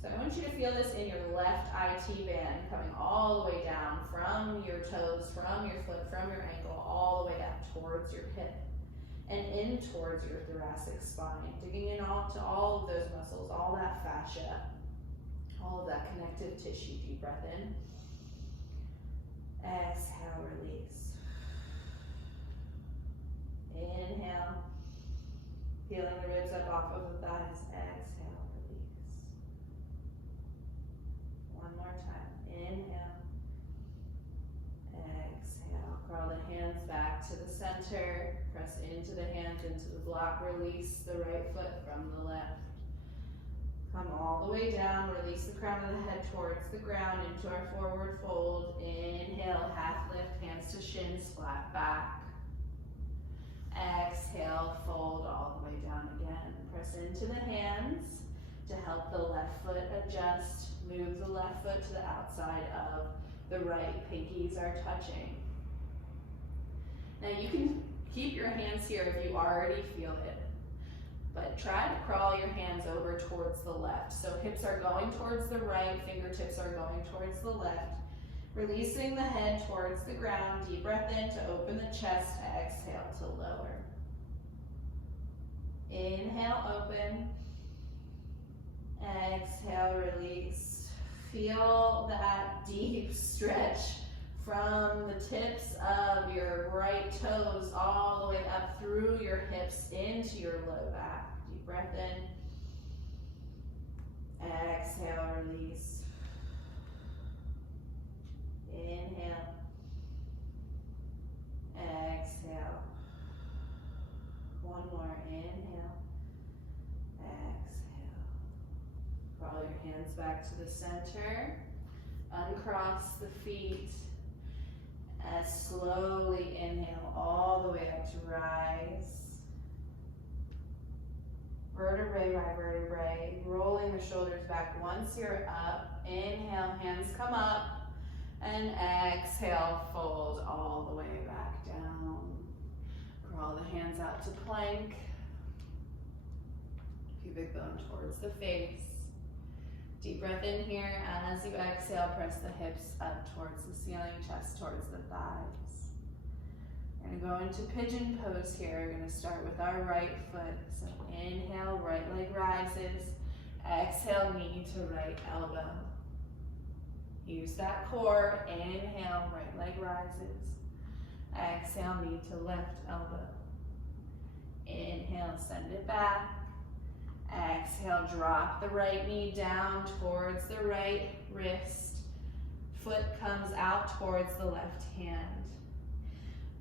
So I want you to feel this in your left IT band, coming all the way down from your toes, from your foot, from your ankle, all the way up towards your hip and in towards your thoracic spine. Digging in to all of those muscles, all that fascia, all of that connective tissue. Deep breath in. Exhale, release. Inhale. Feeling the ribs up off of the thighs. Exhale, release. One more time. Inhale. Exhale. Crawl the hands back to the center. Press into the hands, into the block. Release the right foot from the left. Come all the way down, release the crown of the head towards the ground into our forward fold. Inhale, half lift, hands to shins, flat back. Exhale, fold all the way down again. Press into the hands to help the left foot adjust. Move the left foot to the outside of the right. Pinkies are touching. Now you can keep your hands here if you already feel it. But try to crawl your hands over towards the left. So hips are going towards the right, fingertips are going towards the left. Releasing the head towards the ground. Deep breath in to open the chest. Exhale to lower. Inhale, open. Exhale, release. Feel that deep stretch from the tips of your right toes all the way up through your hips into your low back. Deep breath in. Exhale, release. Inhale. Exhale. One more. Inhale. Exhale. Crawl your hands back to the center. Uncross the feet. As slowly inhale all the way up to rise. Vertebrae by vertebrae, rolling the shoulders back once you're up. Inhale, hands come up. And exhale, fold all the way back down. Crawl the hands out to plank. Pubic bone towards the face. Deep breath in here. As you exhale, press the hips up towards the ceiling, chest towards the thighs. We're gonna go into pigeon pose here. We're gonna start with our right foot. So inhale, right leg rises. Exhale, knee to right elbow. Use that core. Inhale, right leg rises. Exhale, knee to left elbow. Inhale, send it back. Exhale, drop the right knee down towards the right wrist. Foot comes out towards the left hand.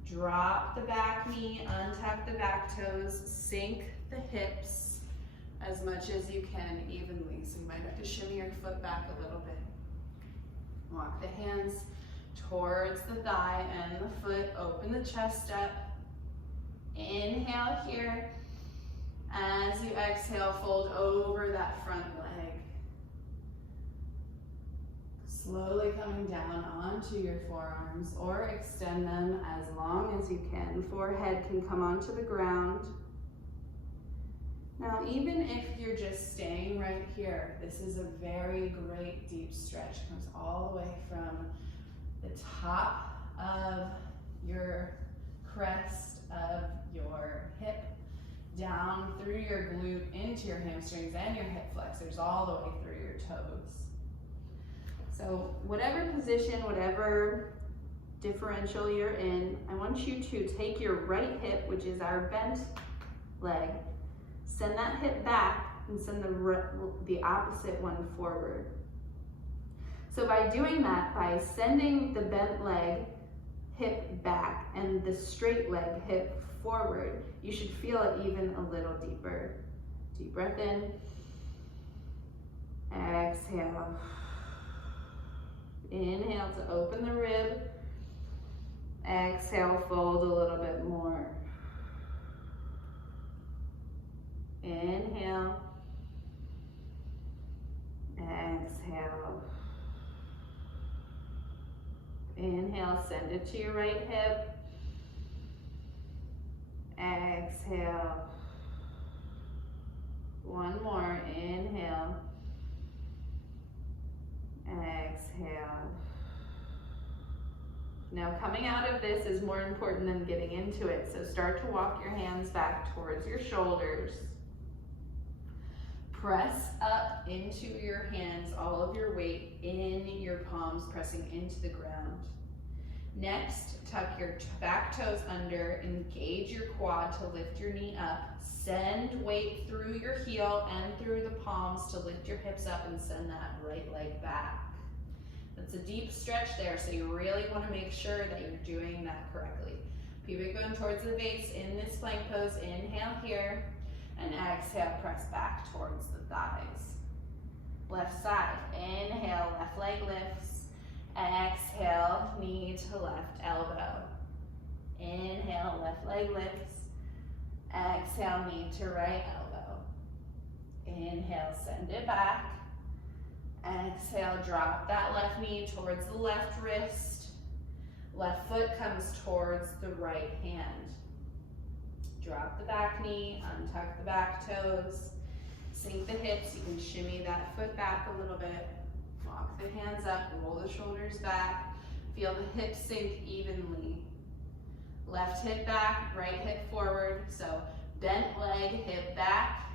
Drop the back knee, untuck the back toes, sink the hips as much as you can evenly. So you might have to shimmy your foot back a little bit. Walk the hands towards the thigh and the foot. Open the chest up. Inhale here. As you exhale, fold over that front leg. Slowly coming down onto your forearms or extend them as long as you can. Forehead can come onto the ground. Now, even if you're just staying right here, this is a very great deep stretch. It comes all the way from the top of your crest of your hip down through your glute into your hamstrings and your hip flexors all the way through your toes. So whatever position, whatever differential you're in, I want you to take your right hip, which is our bent leg, send that hip back and send the opposite one forward. So by doing that, by sending the bent leg hip back and the straight leg hip forward, you should feel it even a little deeper. Deep breath in. Exhale. Inhale to open the rib. Exhale, fold a little bit more. Inhale. Exhale. Inhale, send it to your right hip. Exhale. One more. Inhale. Exhale. Now coming out of this is more important than getting into it. So start to walk your hands back towards your shoulders. Press up into your hands, all of your weight in your palms, pressing into the ground. Next, tuck your back toes under, engage your quad to lift your knee up. Send weight through your heel and through the palms to lift your hips up and send that right leg back. That's a deep stretch there, so you really want to make sure that you're doing that correctly. Pubic bone towards the base in this plank pose. Inhale here, and exhale, press back towards the thighs. Left side, inhale, left leg lifts. Exhale, knee to left elbow. Inhale, left leg lifts. Exhale, knee to right elbow. Inhale, send it back. Exhale, drop that left knee towards the left wrist. Left foot comes towards the right hand. Drop the back knee, untuck the back toes. Sink the hips, you can shimmy that foot back a little bit. Walk the hands up, roll the shoulders back. Feel the hips sink evenly. Left hip back, right hip forward. So bent leg, hip back,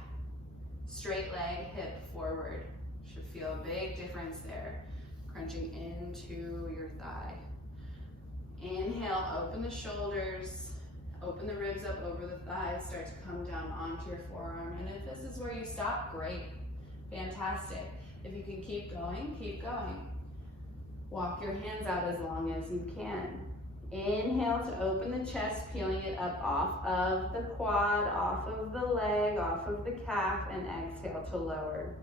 straight leg, hip forward. Should feel a big difference there. Crunching into your thigh. Inhale, open the shoulders. Open the ribs up over the thighs. Start to come down onto your forearm. And if this is where you stop, great. Fantastic. If you can keep going, keep going. Walk your hands out as long as you can. Inhale to open the chest, peeling it up off of the quad, off of the leg, off of the calf, and exhale to lower.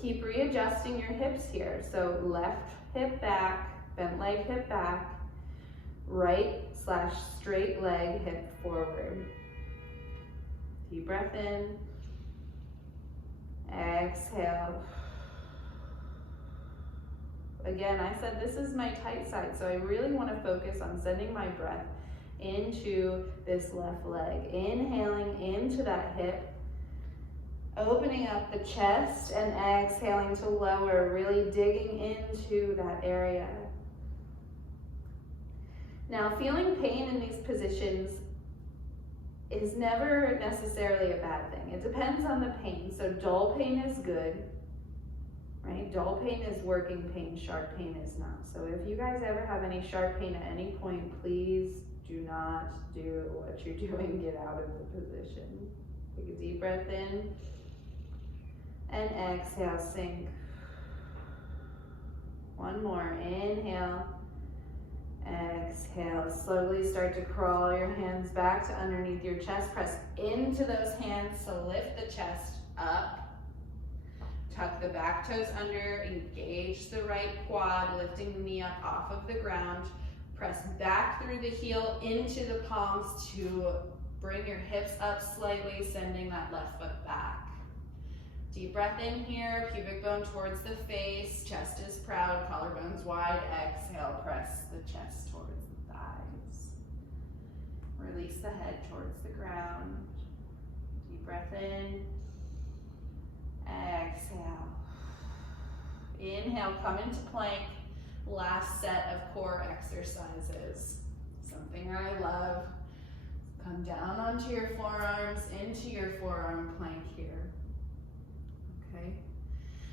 Keep readjusting your hips here. So left hip back, bent leg hip back, right/straight leg hip forward. Deep breath in. Exhale. Again, I said this is my tight side, so I really want to focus on sending my breath into this left leg. Inhaling into that hip, opening up the chest, and exhaling to lower, really digging into that area. Now, feeling pain in these positions is never necessarily a bad thing. It depends on the pain. So dull pain is good, right? Dull pain is working pain, sharp pain is not. So if you guys ever have any sharp pain at any point, please do not do what you're doing. Get out of the position. Take a deep breath in and exhale, sink. One more, inhale, exhale. Slowly start to crawl your hands back to underneath your chest. Press into those hands, so lift the chest up. Tuck the back toes under, engage the right quad, lifting the knee up off of the ground. Press back through the heel into the palms to bring your hips up slightly, sending that left foot back. Deep breath in here, pubic bone towards the face, chest is proud, collarbones wide. Exhale, press the chest towards the thighs. Release the head towards the ground. Deep breath in. Exhale. Inhale, come into plank. Last set of core exercises. Something I love. Come down onto your forearms, into your forearm plank here. Okay.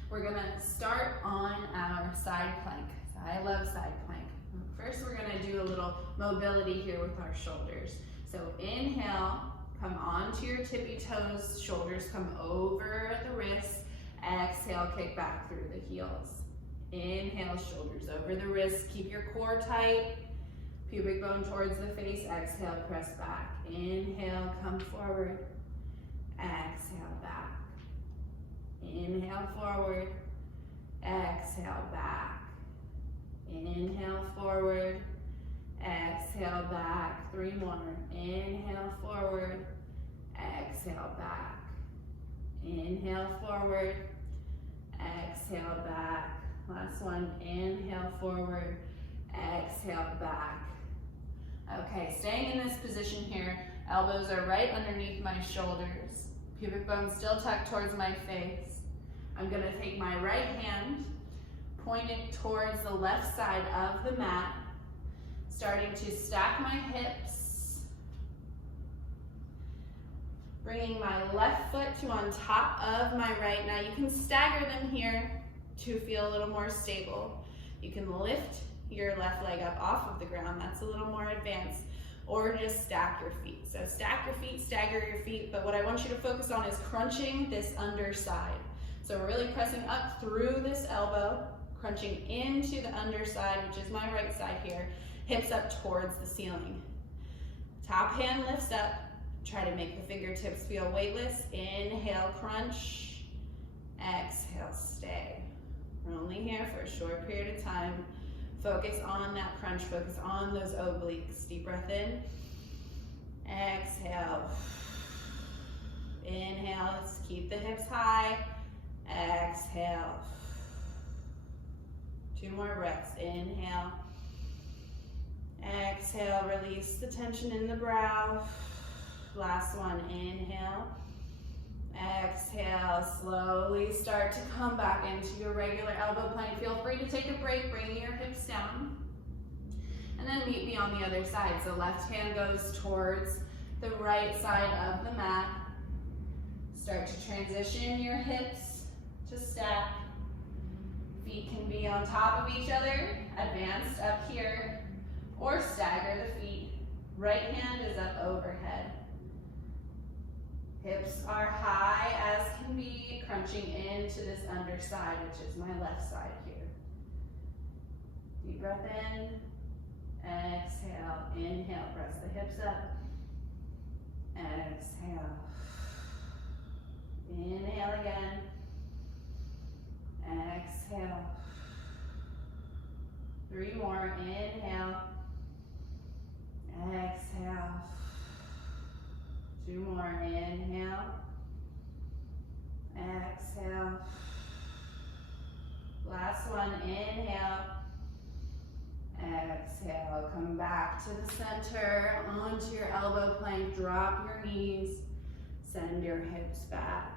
We're gonna start on our side plank. I love side plank. First, we're gonna do a little mobility here with our shoulders. So inhale, come onto your tippy toes, shoulders come over the wrists. Exhale, kick back through the heels. Inhale, shoulders over the wrists. Keep your core tight. Pubic bone towards the face. Exhale, press back. Inhale, come forward. Exhale, back. Inhale, forward. Exhale, back. Inhale, forward. Exhale, back. 3 more. Inhale, forward. Exhale, back. Inhale, forward. Exhale, back. Last one. Inhale, forward. Exhale, back. Okay, staying in this position here. Elbows are right underneath my shoulders. Pubic bone still tucked towards my face. I'm going to take my right hand, point it towards the left side of the mat, starting to stack my hips, bringing my left foot to on top of my right. Now you can stagger them here to feel a little more stable. You can lift your left leg up off of the ground. That's a little more advanced. Or just stack your feet. So stack your feet, stagger your feet, but what I want you to focus on is crunching this underside. So we're really pressing up through this elbow, crunching into the underside, which is my right side here, hips up towards the ceiling. Top hand lifts up, try to make the fingertips feel weightless. Inhale, crunch, exhale, stay. We're only here for a short period of time. Focus on that crunch, focus on those obliques. Deep breath in, exhale. Inhale, let's keep the hips high. Exhale. 2 more breaths. Inhale. Exhale, release the tension in the brow. Last one, inhale. Exhale, slowly start to come back into your regular elbow plank. Feel free to take a break, bringing your hips down. And then meet me on the other side. So left hand goes towards the right side of the mat. Start to transition your hips to stack. Feet can be on top of each other, advanced up here, or stagger the feet. Right hand is up overhead. Hips are high as can be, crunching into this underside, which is my left side here. Deep breath in, exhale, inhale, press the hips up, exhale. Inhale again, exhale. 3 more, inhale, exhale. 2 more, inhale, exhale. Last one, inhale, exhale. Come back to the center, onto your elbow plank, drop your knees, send your hips back.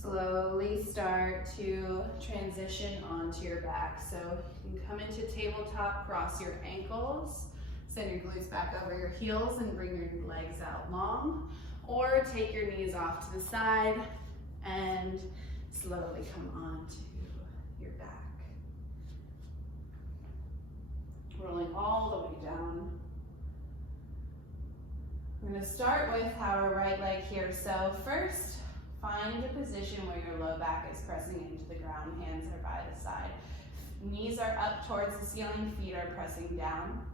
Slowly start to transition onto your back. So you can come into tabletop, cross your ankles, send your glutes back over your heels and bring your legs out long, or take your knees off to the side and slowly come onto your back. Rolling all the way down. We're going to start with our right leg here. So first, find a position where your low back is pressing into the ground, hands are by the side. Knees are up towards the ceiling, feet are pressing down.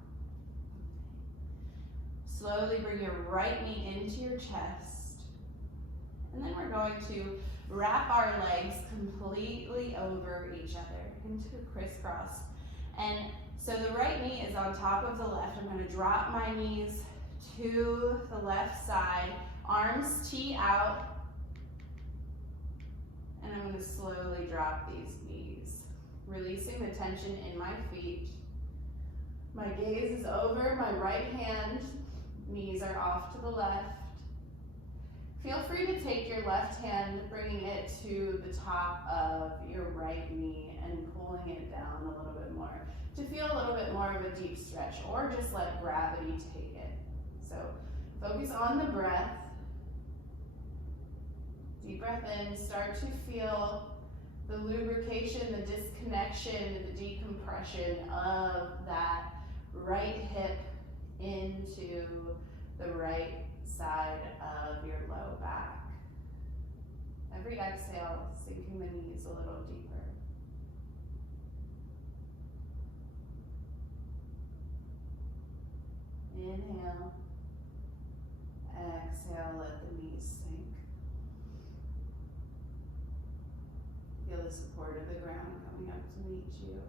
Slowly bring your right knee into your chest. And then we're going to wrap our legs completely over each other into a crisscross. And so the right knee is on top of the left. I'm going to drop my knees to the left side, arms tee out, and I'm going to slowly drop these knees, releasing the tension in my feet. My gaze is over my right hand, knees are off to the left. Feel free to take your left hand, bringing it to the top of your right knee and pulling it down a little bit more to feel a little bit more of a deep stretch, or just let gravity take it. So focus on the breath. Deep breath in, start to feel the lubrication, the disconnection, the decompression of that right hip into the right side of your low back. Every exhale, sinking the knees a little deeper. Inhale. Exhale, let the knees sink. Feel the support of the ground coming up to meet you.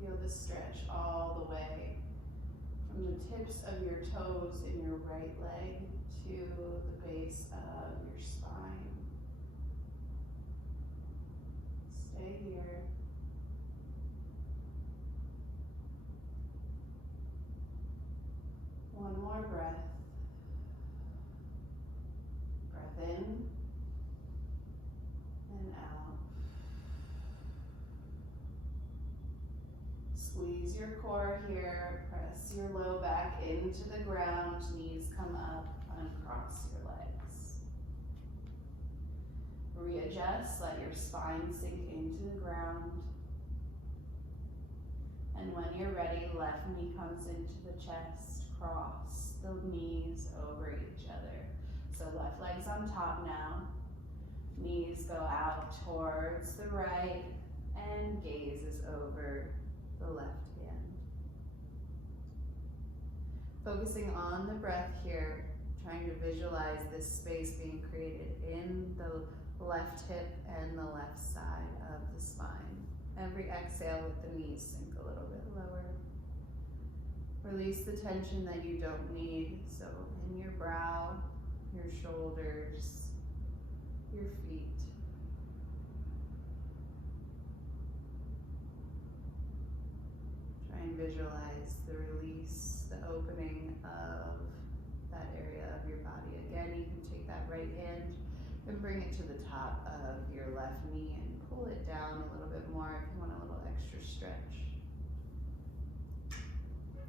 Feel the stretch all the way from the tips of your toes in your right leg to the base of your spine. Stay here. One more breath. Breath in and out. Squeeze your core here. Press your low back into the ground. Knees come up. Uncross your legs. Readjust. Let your spine sink into the ground. And when you're ready, left knee comes into the chest. Cross the knees over each other. So left leg's on top now. Knees go out towards the right and gaze is over the left hand. Focusing on the breath here, trying to visualize this space being created in the left hip and the left side of the spine. Every exhale, let the knees sink a little bit lower. Release the tension that you don't need. So in your brow, your shoulders, your feet. Try and visualize the release, the opening of that area of your body. Again, you can take that right hand and bring it to the top of your left knee and pull it down a little bit more if you want a little extra stretch.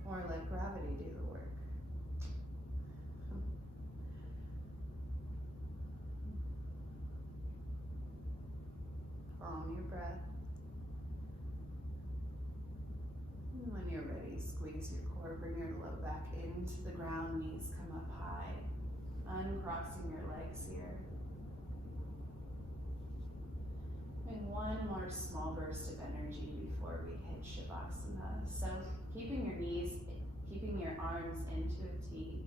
Or let gravity do the work. Calm your breath. And when you're ready, squeeze your core, bring your low back into the ground, knees come up high. Uncrossing your legs here. And one more small burst of energy before we hit Shavasana. So keeping your arms into a T.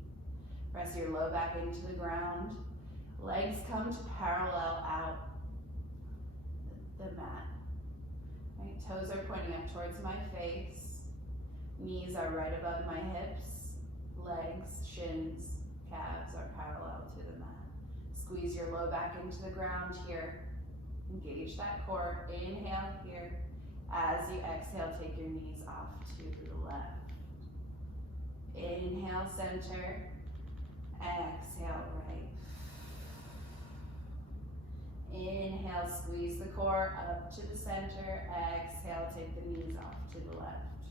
Press your low back into the ground. Legs come to parallel out the mat. Right, toes are pointing up towards my face. Knees are right above my hips. Legs, shins, calves are parallel to the mat. Squeeze your low back into the ground here. Engage that core. Inhale here. As you exhale, take your knees off to the left. Inhale, center. Exhale, right. Inhale, squeeze the core up to the center. Exhale, take the knees off to the left.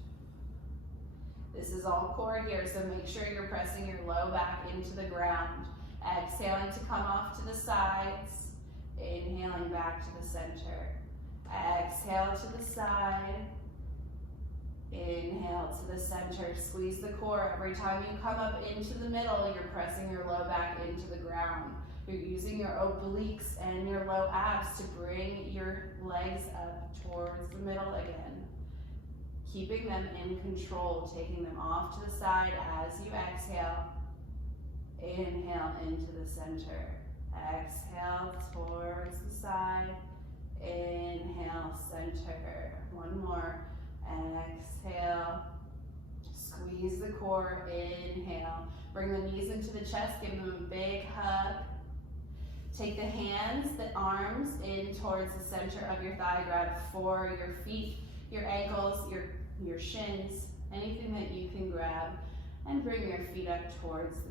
This is all core here, so make sure you're pressing your low back into the ground. Exhaling to come off to the sides. Inhaling back to the center. Exhale to the side. Inhale to the center. Squeeze the core. Every time you come up into the middle, you're pressing your low back into the ground. You're using your obliques and your low abs to bring your legs up towards the middle again. Keeping them in control, taking them off to the side as you exhale. Inhale into the center. Exhale towards the side. Inhale, center. One more. Exhale. Squeeze the core. Inhale. Bring the knees into the chest. Give them a big hug. Take the hands, the arms in towards the center of your thigh. Grab for your feet, your ankles, your shins, anything that you can grab. And bring your feet up towards the